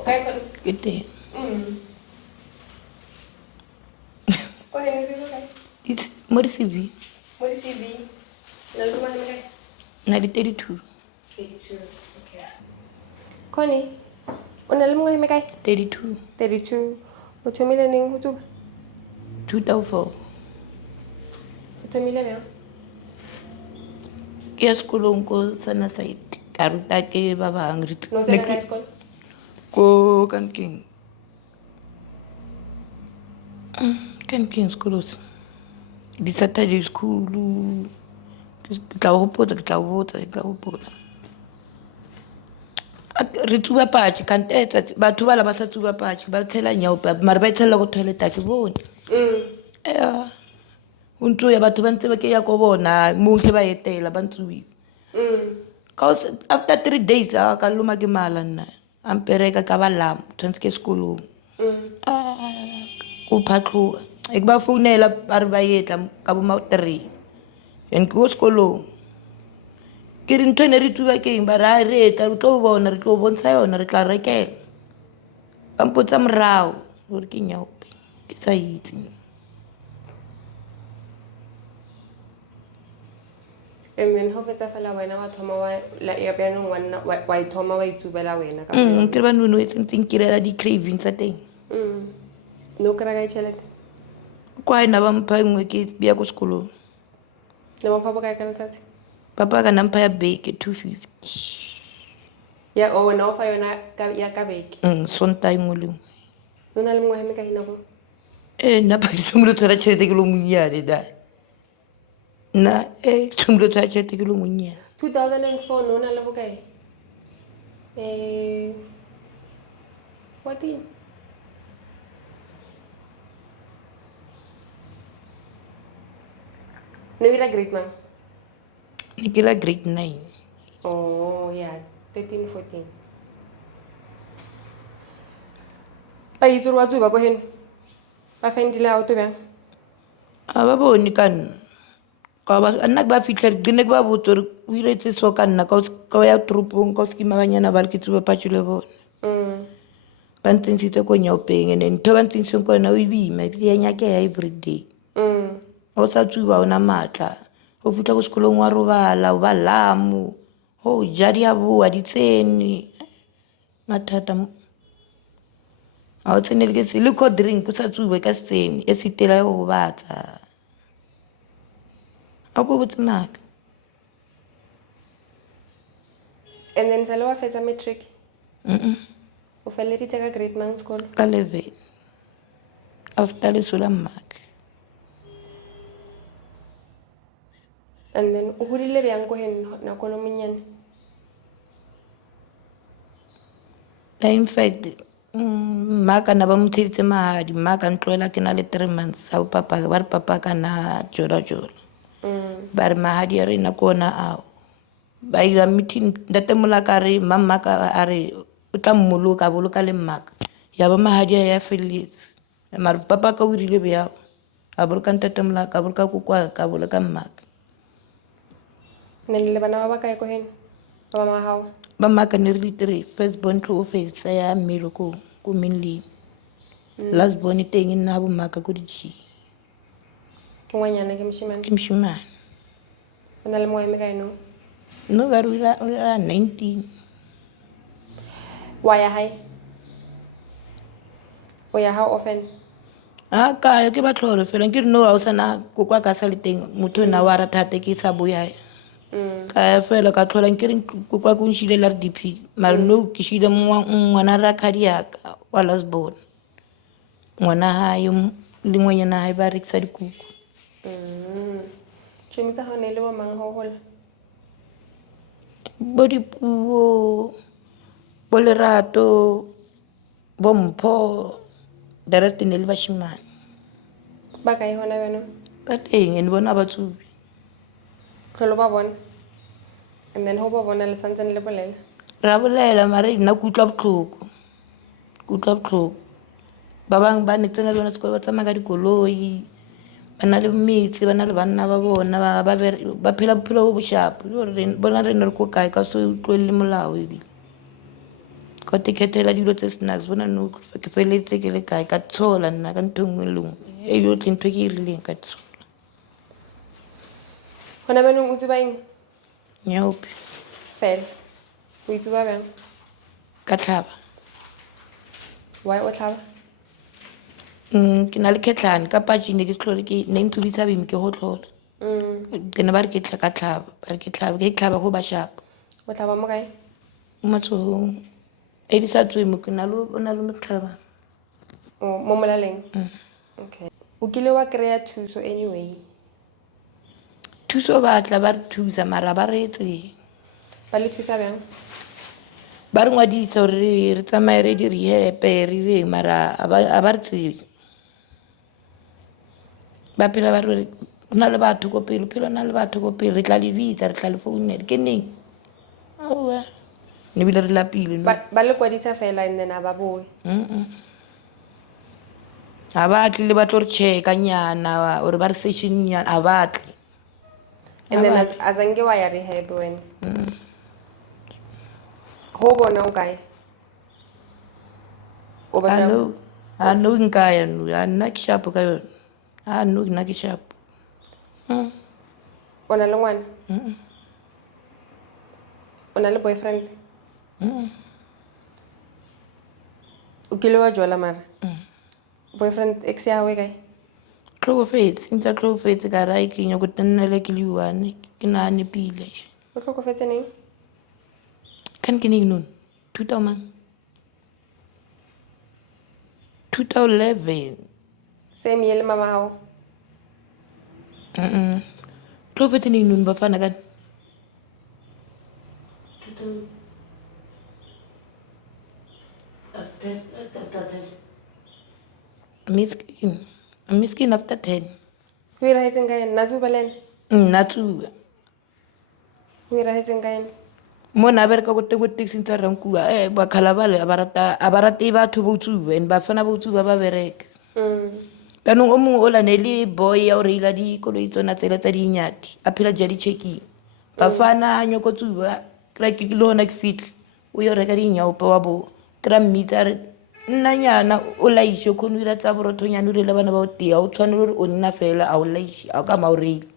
Okay, Connie. Good day. Go ahead and okay. It's more CV. What is CV? Naluma okay. 32. 82. Okay. Connie, unaluma okay. 32. 32. Uthomile ning hutuba? 2004. Uthomile bjang? Ke ya sekolong ko sana site. Ka ruta ke ba bang No tsena ka sekolo? ko kan king. Kan king sekolo se. Di Saturday school. Ke tla hopotsa re tsuba patši kante batho bala ba sa tsuba patši ba tshela nyaopa mare ba tshela go toilet a ke bone ya o ntse ya batho ba ntse ba ke ya ko bona mo ke ba etela ba ntsubile cause after 3 days ka luma ke mala nna ampereka ka ba lam tshwanetse ke sekolong ko phatloga e ke ba founela ba re ba etla ka bo ma 3 and ke go sekolong ke re ntho ene re tuba keng ba ra re etla re tlo bona re tlo bontsha yona re tla rekela ba mpotsa morago gore ke nyaope ke sa itse And then how fetsa fela wena wa thoma wa ya bjanong wa ithoma wa itsubela wena ka ke re ba nono e tsentseng kirela di-craving tsa teng no kry-a kae tšhelete kwa ena ba mpha nngwe ke bea ko sekolong le mofa bokae ka letsatsi papa ka na mpha ya beke 250 ya o wena o fa yona ya ka beke sonta engwe le ngwe no na le mongwe heme ka hinako nna phadisomo le tshwara tšhelete ke lo monnyane da nna somo le tshwara tšhelete ke lo monnyane 2004 no na le bokae 14 ne dira grade man ne ke la grade 9 oh yeah 13 14 ba itse gore wa tsuba ko heno ba fendile a oto bjang a ba bone ka nna nna ke ba fitlha ke ne ke ba botse gore o iretse so ka nna ka o ya toropong ka o sekima banyana ba re ke tsuba patso le bone ba ntsensitse ko nyaopeng ande ntho ba ntsensitseng ko yona o e bima ebile ya nyakega everyday o sa tsuba o na maatla o fitlha ko sekolong wa robala o ba lamo o ja di a boa di tsene mathata a o tsenele ke se le co drink o sa tsuba ka setsene e setela go batsa a ko botse maaka and then sale wa fetsa matric o feleditse ka grade man school ka 11 after leso la mmaka and then o godile bjang ko heno nakono monnyane in fact mmaka na ba mo tsheditse mahadi mmaka ntloela ke na le 3 months a papa ba re papa ka na jola ba re mahadi a rena ko ona ao ba ira meeting ntate molaka a re mammaka a re o tla mmoloka a boloka le mmaka ya ba mahadi a ya feleletse mare papa ka o irile bjao a boloka ntate molaka a boloka kokwa ka boloka mmaka ne le bana ba kae ko heno ba mama hao ba mmaka ne re le 3 first born tlo office ya mmelo ko mainly last born teng nna bo mmaka ko ditšhi ke ngwanyana ke moshimane ke moshimane o na le mongwe heme kae no no ga re ira 19 wa ya hae o ya how often kaya ke ba tlholo fela ke re no ga o sana kokwa ka sa le teng motho na wa rathate ke sa boya kaya fela ka tlhola ke re kokwa ko nšile la re dp mare no ke šile ngwana ra khadiaka wa lasbon ngwana hae le ngwanyana hae ba rekisa dikuku tšhomi tsa gago ne le bo mang go gola bo dipuo bo lerato bo mpho the rest ne le bashimane ba kae gona bjano ba teng ene bona ba tsubi tlholo ba bona and then go ba bona le santsane le bolela ra bolela mare nna ke utlwa botlhoko ba bangwe ba ne tsena le bona sekolo ba tsamaya ka dikoloi ba na le metsi ba na le banna ba bona ba phela bophelo bo bošapo bona re ne re ko kae ka se utlwelele molao ebile Ko tikhetela dilo tse snacks bona no ke feletse ke le kae ka tshola nna ka ntho nngwe le nngwe e yotlhe ntho ke e rileng ka tshola Hona benong o tsuba eng? nyaope Fela. O itsuba bjang? ka tlhaba Why o tlhaba? ke na le khetlhane ka patši ne ke tlhole ke ne ntshubisa beng ke go tlhola ke ne ba re ke tla ka tlhaba ba re ke tlhaba go ba shapo O tlhaba mo kae? mo matsohong e di sa tswe mo ke na le o na le mo tlhaba Mo molaleng? Okay. O kile wa kry-a thuso anyway? thuso ba tla ba re thusa mara ba re etseng Ba le thusa bjang? ba re ngwadisa gore re tsamaye re di rehepe re reng mara a ba re tsebe ba phela ba re go na le batho ko pele phela na le batho ko pele re tla le bitsa re tla le founela ke neng aowa ne bile re lapile no Ba le kwadisa fela and then a ba boe? a batle le batlo re checka nyana or ba re session nyana a batle And then a zange wa ya rehab wena? Ho bona o kae? O batla a no nka ya no a nna ke shapo ka yona a no nna ke shapo o na le ngwana? O na le boyfriend? O kile wa jwala mara? Boyfriend ex ya hao e kae? tlhokofetse ntse a tlhokofetse ka ra e kenya go tennele ke le one ke nane pile O tlhokofetse neng? kan ke neng nono 2011 Same ye le mama hao? tlhokofetse neng nono ba fana kan miskin after 10 Ho irahetseng ka yena? Natsu ba le yena? nna tsuba Ho irahetseng ka yena? mo na bereka go teng go taxing tsa rankua bakhala bale a ba rate batho bo tsuba and ba fana bo tsuba ba bereka kanong o mongwe o lane le boy ya o reila dikoloi tsona tsela tsa dinyati a phela ja di-checking ba fana a nyoko tsuba kry ke le gona ke fitlhe o yo reka dinyaope wa bo kry mmitsa a re nnanyana o laiše o kgone o ira tsa borothonyane o rile bana ba o tea o tshwane le gore o nna fela a o laiše a ka ma o reile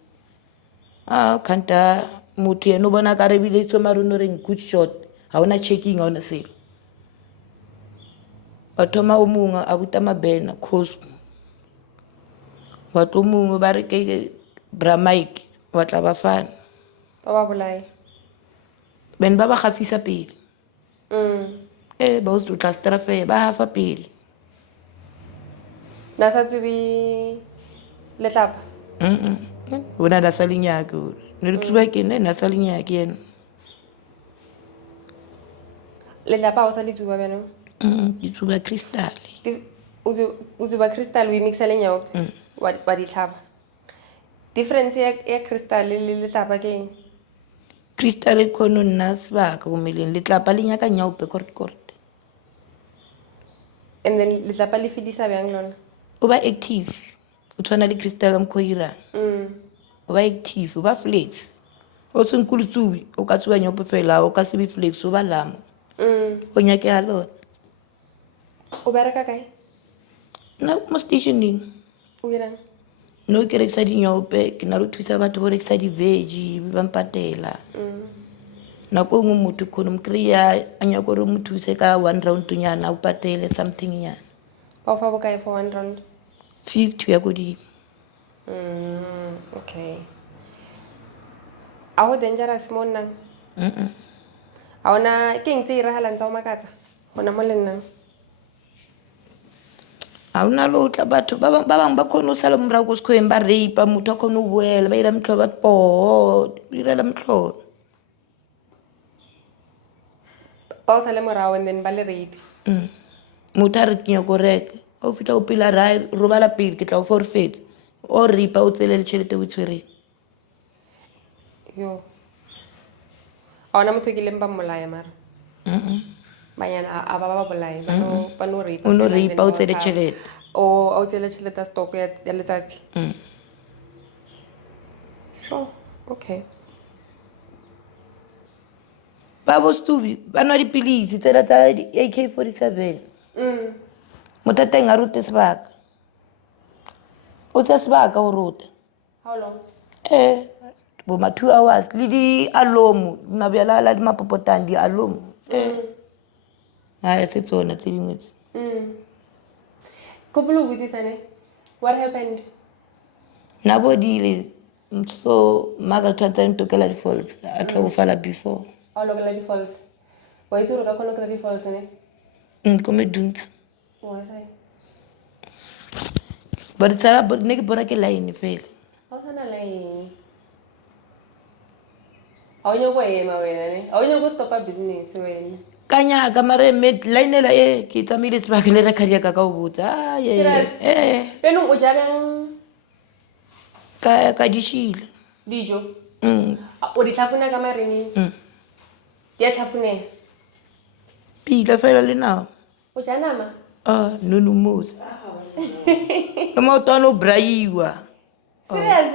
kganta motho ene o bona ka rebile tso mare o no reng good shot ga ona checking ga ona selo ba thoma o mongwe a buta mabena cause wa tlo mongwe ba re ke bramike wa tla ba fana Ba ba bolae? bene ba ba gafisa pele ba o tla strafe ba hafa pele Na sa tsubi letlapa? bona na sa lenyake ne re tsuba ke nne na sa lenyake ena Letlapa ha o sa le tsuba bjana? ke tsuba crystal O tsuba crystal o e mixa le nyaope? Wa di tlhaba? Difference ya crystal le letlapa ke eng? crystal e kgone o nna sebaka go meleng letlapa le nyaka nyaope korte And then letlapa le fedisa bjang lona? o ba active o tshwana le crystal ka mokgwa o irang o ba active o ba flex o senkole tsubi o ka tsuba nyaope fela o ka se be flex o ba lamo o nyakega lona O bereka kae? nna mo stationeng O irang? no ke rekisa dinyaope ke na le thusa batho go rekisa di-vege ba mpatela nako ngwe motho kgone mo kry-a a nyako gore mo thuse ka 1 round nyana o patele something nyana Ba o fa bokae for 1 round? 50 ya kodimo Okay. A ho dangerous mo nnang? A ona ke eng tse irahalang tsa o makatsa gona mo le nnang? ga ona le o tla batho ba bangwe ba kgone o sala morago ko sekgweng ba rapa motho a kgone o boela ba ira motlho ba poo ba irela motlholo Ba o sale morago and then ba le rape? motho a re kenya ko reka ga o fitlha go pele a re robala pele ke tla o fa ore fetse o ripa o tsele le tšhelete o tshwereng Yo. A ona motho ke leng ba mmolaya mara? Banyana a ba bolae ba no rape o no fela and then ripa o ba o tsele tshaba. tšhelete O a o tsele tšhelete ya stock ya letsatsi? Sure. Okay. ba bo stubi ba nwa dipilisi tsela tsa AK-47 motho a teng a rute sebaka o tsa sebaka o ruta How long? bo ma 2 hours le di alomo mabjala la di mapopotang di alomo ha se tsona tse dingwe tse Kopolo butisane. What happened? nabo dile so maga tantsa ntokela di falls a tlo go fala before How long la di falls? Wa itse re ka kgona go di falls ne? kome duntse Wa sai. ba di tsala ba ne ke bona ke line fela How sana la eng? A o nyako ema wena ne? A o nyako stop business wena? ka nyaka mare line ela ke tsamaile sebaka le record ya ka o botsa Pelong o ja bjang ka dishile dijo? O di tlhafuna ka marene? Di a tlhafunela? pila fela le nao O ja nama? nono motse ma utano braiwa Serious?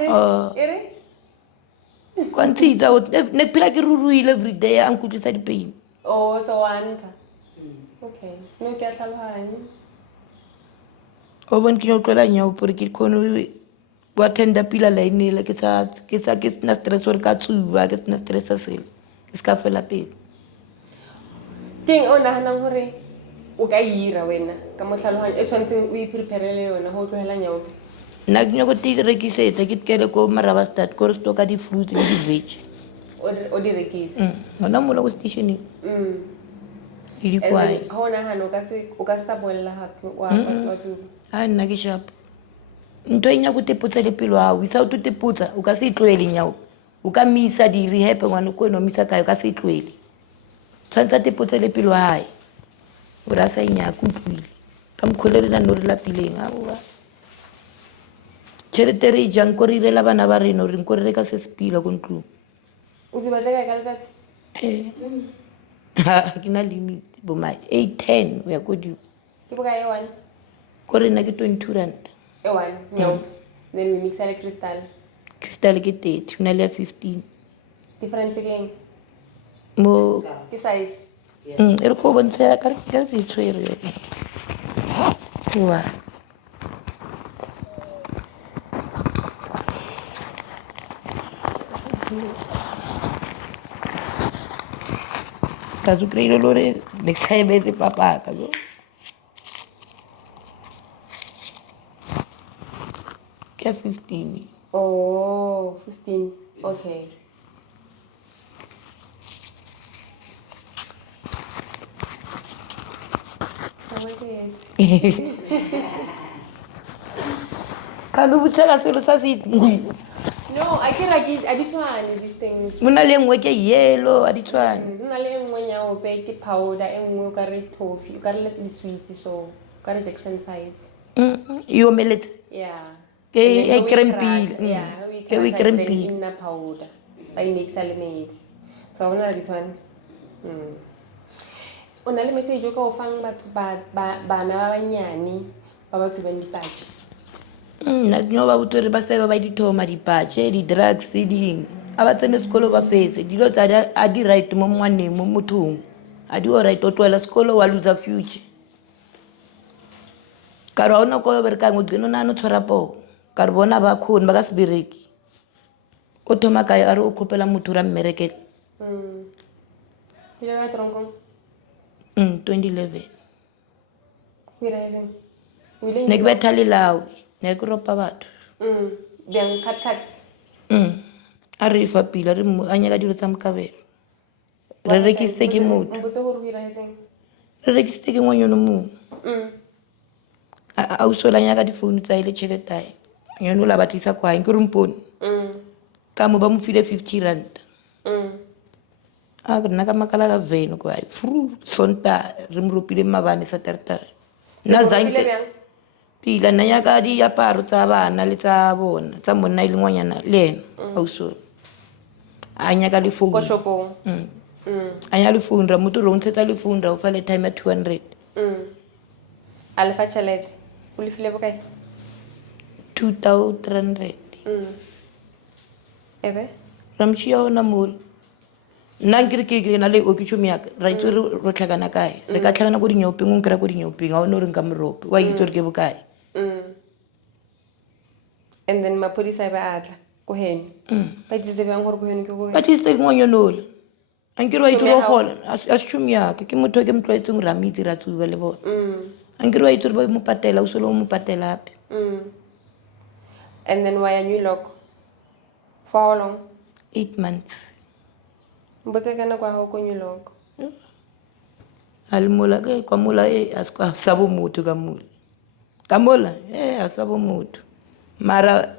Ere? kwa ntshitsa ne ke phela ke ruruile every day a nkutlwisa dipain Oh, so wanta. Okay. No ke a tlhaloganya. o bone ke no tlola nyao pore ke kgone go attenda pila line ele ke sena stress gore ka tsuba ke sena stress a selo ke se ka fela pele Keng o nahanang hore o ka ira wena ka mo tlhaloganya e tshwantseng o ipreparele yona ho tlogela nyao? nna ke nyako te rekisetsa ke kele ko maraba start kore stoka di-fruits le di-veg O di rekise? gona mola ko stationeng le dikwae Ha o nahana o ka se sa bolela hape wa tsuba? a nna ke sharp ntho e nyako tepotsa le pelo ao isa o to tepotsa o ka se e tloele nyao o ka misa di-rehape ngwane ko ene o misa kae o ka se e tloele tshwanetse a tepotsa le pelo hae gore a sa enyaka utlwile ka mokgole re nano re lapileng aoa tšhelete re e jang ko re irela bana ba rena goreng ko re reka se sepila ko ntlong O tsuba tse kae ka letsatsi? ke na limit boma 810 o ya ko dimo Ke bokae one? ko re nna ke 22 rand E one, nyao. Then we mixa le crystal. crystal ke 30 go na le ya 15 Difference ke eng? mo Ke size? e re ko bontsha ka re di tshwere yone wa ka zo kreile lore next time e papaka lo ke 15 Oh, 15. Okay. ka lo botsa ka selo sa se No, I feel like I did one these things. mona le nngwe ke yellow a di tshwane Nna le nngwe nyao pe ke powder e nngwe o ka re toffee o ka re le sweet so o ka re Jackson 5. e omeletse Yeah. ke And then e how we krempile crush, yeah, how we ke we crush it, then krempile in a powder. Ba e mixa le metsi. So I want this one. O na le message o ka o fang batho bana ba banyane ba ba tsubang dipatše? nna ke nyo ba botse gore ba sebe ba di thoma dipatše di-drugs ding a ba tsene sekolo ba fetse dilo tsa a di right mo ngwaneng mo mothong a di o right o tloela sekolo wa loser future ka re ga ona ko yo berekang o dikeno nane o tshwara poo ka re bona ba kgone ba ka se bereki o thoma kae a re o kgopela motho ra mmerekele Ile ga tronkong 2011 go iragetseng o ne ke betha lelao ne ke ropa batho bjang cut a re fa pila a nyaka dilo tsa mokabelo re rekisitse ke motho mbotse gore go iragetseng re rekisitse ke ngwanyono mongwe a usola nyaka difounu tsa ile tšheletae nyone o la batlisa kwaeng ke rompone ka mo ba mo file 50 rand a ke nna ka makala ka veno kwae fru sonta re mo ropile mabane satertare nna zanke pila nna nyaka diaparo tsa bana le tsa bona tsa monna e le ngwanyana le ena a usola a nyaka le kwa founu shopong a nya le founu ra motho re o ntshetsa le founu ra o fa le time ya 200 a lefa tšhelete o lefile bokae 2300 ebe ra motšhia ona mole nna nkere ke na le okitšhomi yaka ra itse gore ro tlhakana kae re ka tlhakana ko dinyopeng o nkry-a ko dinyopeng ga o ne o reng ka morope wa itse gore ke bokae and then maphodisa ba atla ko heno ba itsitse bjang gore ko heno ke ko ba tlisitse ke ngwanyonola ankere wa itse gore o gola a se tšhomi yaka ke motho ke motlwaetseng gore a metsi ra tsuba le bona ankere wa itse gore ba mo patela o sele o mo patela ape and then wa ya New York for how long 8 months mbotse ka nako ya gago ko New York a le mola ke kwa mola a sa bo motho ka mola a sa bo motho mara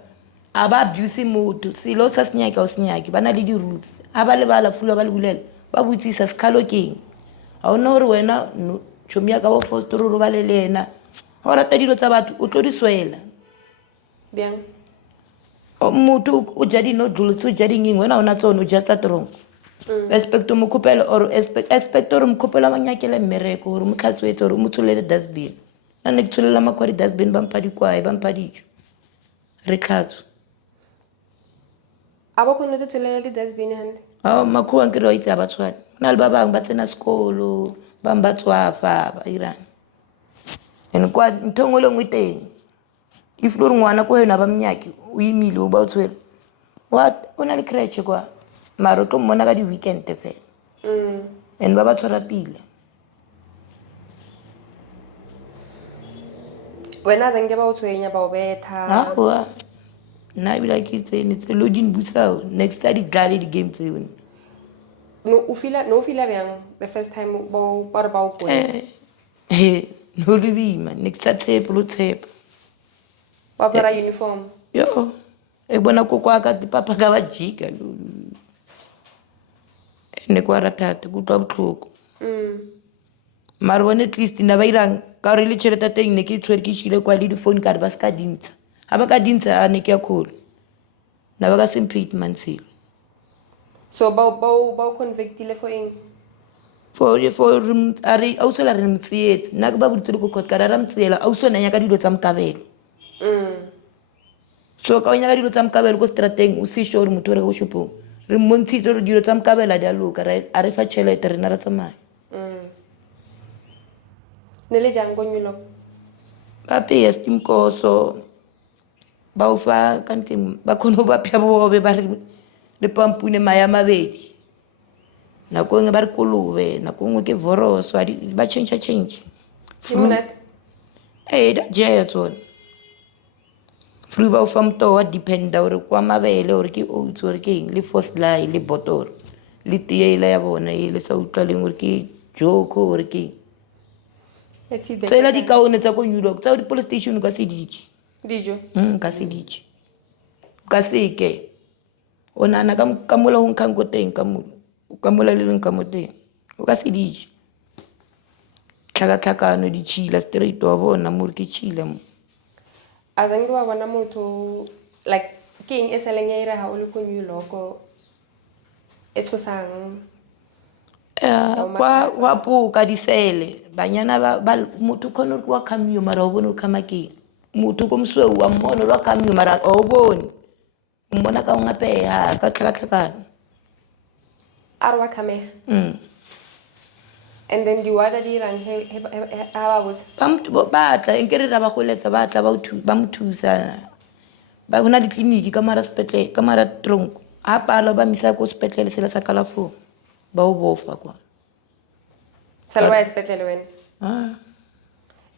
a ba abuse motho selo sa senyaki o senyaki ba na le di-rules a ba lebala fulo ba le bulela ba botsisa sekhalo keng ga o nna gore wena tšhomi ya ka bo fotororo ba le ena ga o rata dilo tsa batho o tlo di swela bjang motho o ja di-noodles o ja dingeng wena o na tsone o ja tsa tronko expect mo khopela or expect gore mo khopela ba nyakele mmereko gore mo tlhatswetse gore o mo tsholele dustbin na ne ke tsholela makhwa di-dustbin ba mpha dikwae ba mpha dijo re tlhatswe a ba kgone go tsholela di-dustbin hande makhuwa nkere wa itse a ba tshwane go na le ba bangwe ba tsena sekolo bangwe ba tswafa ba irang and kwa ntho ngwe le ngwe teng if le gore ngwana ko eno a ba mnyaki o imile o ba o tshwere what o na le cratche kwa mara o tlo mmona ka di-weekend fela and ba tshwara pila wena zange ba o tshwenya ba o betha aowa nna ebile ke tsene tse lo di nbusao next a di dlale di-game tseo no o feel bjang the first time ba re ba o pone no le boima next a tshepo lo tshepa ba apara uniform yo e bona koko aka dipapa ka ba jika ne kwa ratata ke utlwa botlhoko mara bone at least na ba irang ka gore le tšhelete teng ne ke tshwere ke šile kwa le di-phone card ba se ka dintsha ga ba ka dintsha a ne ke ya kgolo na ba ka semphe 8 months elo so ba o convictile for eng for a re ausola re mo tsietse nna ke ba boditse le ko court kara ra mo tsiela auso na nyaka dilo tsa mokabelo so ka o nyaka dilo tsa mokabelo ko strateng o sešo gore motho o re go shopong re mmontshitse gore dilo tsa mokabelo a di a loka a re fa tšhelete rena ra tsamaya ne le jang ko New York ba peya stimkoso ba o fa ka ntleng ba kgone go bapya bobe ba re le pampune maya mabedi nako nngwe ba re kolobe nako nngwe ke voroso ba change da jaya tsone fru ba o fa moto wa dependa gore kwa mabele gore ke oats gore ke eng le fosly le botoro le tiela ya bona e le sa utlwaleng gore ke joko gore ke eng tsela dikaone tsa ko New York tsa di-police station o ka se ditše dijo ka se ditše ka seke o nana ka mola go nkgang ko teng ka mola le leng ka mo teng o ka se ditše tlhakatlhakano ditšhila straight wa bona more ke tšhila mo a zange wa bona motho like ke eng e seleng ya iraga o le ko New York e tshosang wa poka disele banyana motho khone gore wa khamio mara o bone o khama keng motho ko mosweu wa mmona wa khamio mara o bone o mmona ka o ngapeya ka tlhakatlhakano a re wa khameha and then di-wada di irang ha ba botse batla nkere ra ba goletsa batla ba mo thusa ba gona ditleliniki ka mara sepetlele ka mara tronko a palo ba misa ko sepetlele sela sa kalafong ba o bofa kwa salwa sepetlele wena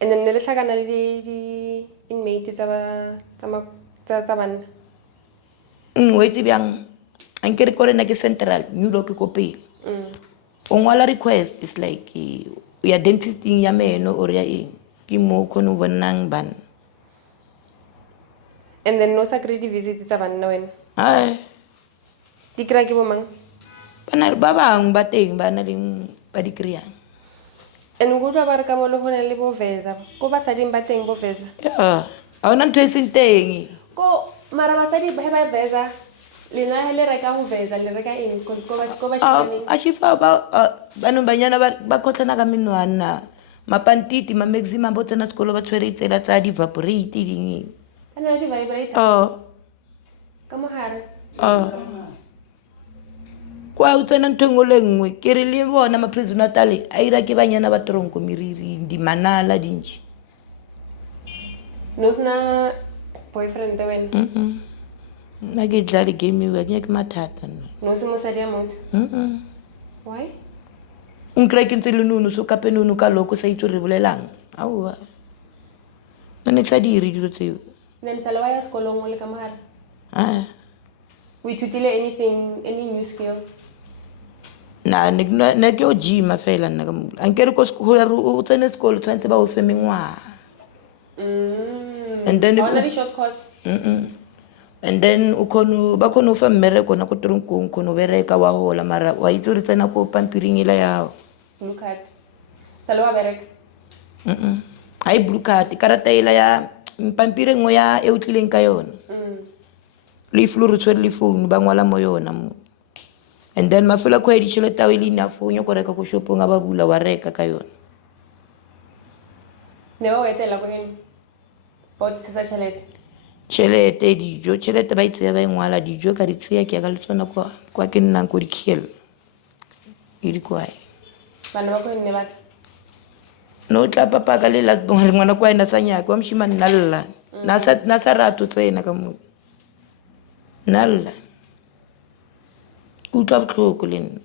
and then ne le tlhakana le di-inmate tsa banna o etse bjang ankere ko rena ke central New York ko pele o ngwala request is like ya dentisting ya meno or ya eng ke mo khone o bonang banna and then no sa kry di-visit tsa banna wena di kry-a ke bomang ba bangwe ba teng ba na leng ba di kry-ang and go tla ba re ka mo le go na le boveza ko basading ba teng boveza ga ona ntho e seng teng ko mara basadi ba veza lena le reka go veza le reka eng ko ba shibaneng a shifa banong banyana ba khotlana ka menwana mapantiti ma-maximum bo tsena sekolo ba tshwere tsela tsa di-vaporate ding ba na le di-vibrator ka mogare kwa o tsena ntho engwe le nngwe ke re le bona maprison a tale a ira ke banyana ba tronko meriri dimanala dintši No sina boyfriend ta wena? nna ke tla le game wa ke nyake mathata nna No se mosadi ya motho? Why? o nkry ke ntse le nono so kape nono ka loko sa itse re bolelang aowa nna ne ke sa dire dilo tseo Then sala wa ya sekolong o le ka mogare? a O ithutile anything, any new skill? ne ke o gima fela nna ka mola ankere o tsene sekolo tshwanetse ba o fe mengwaga and then Ga ona di-short course? and then ba kgone o fa mmereko na ko toronkong kgone o bereka wa gola mara wa itse re tsena ko pampiring ela yago Blue card. Sala wa bereka? ga e blue card karata ela ya pampiri nngwe ya e o tlileng ka yona le ifle re tshwere le phone ba ngwala mo yona mo and then mafelo a kgwedi tšhelete ao e le enough o nyako reka ko shopong a ba bula wa reka ka yona Ne ba o etela ko heno? Ba o tlisetsa tšhelete? tšhelete dijo tšhelete ba itseya ba e ngwala dijo ka di tseya ke ya ka le tsona kwa ke nnang ko dikiel e di kwae Bana ba ko heno ne batla? no tla papa ka le last bongare ngwana kwa ena sa nyake wa moshimane nna lla na sa rato tsena ka mo nna lla ke utlwa botlhoko le nna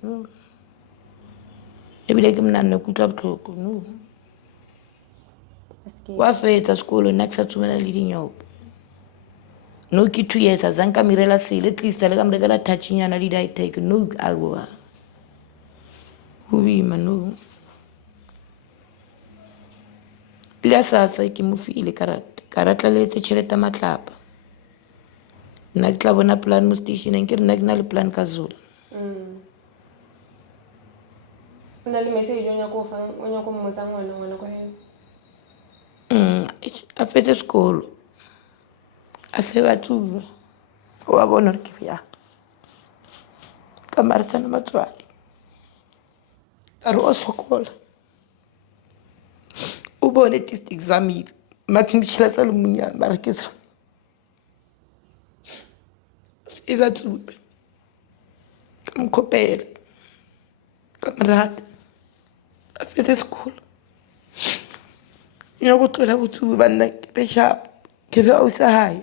ebile ke mnanne ke utlwa botlhoko no wa fetsa sekolo nna ke sa tsomela le dinyopo no ke 2 years a zanka mirela sele at least le ka mrekela touchinyana le di-itake no aowa go bima no le a sasa ke mo file karata letse tšhelete matlapa nna ke tla bona plan mo stationeng ke re nna ke na le plan ka zola O na le message o nyako mmotsa ngwana ko heno? a fetse sekolo a se batsuba wa bona gore ke bjang ka maresana matswadi ka re o sokola o bone test examile makendišhila sa le monyana mara ke sa se batsube ka mokgopela ka morata a fetse sekolo nyako tlola botsube banna ke be sharp ke be ausa gae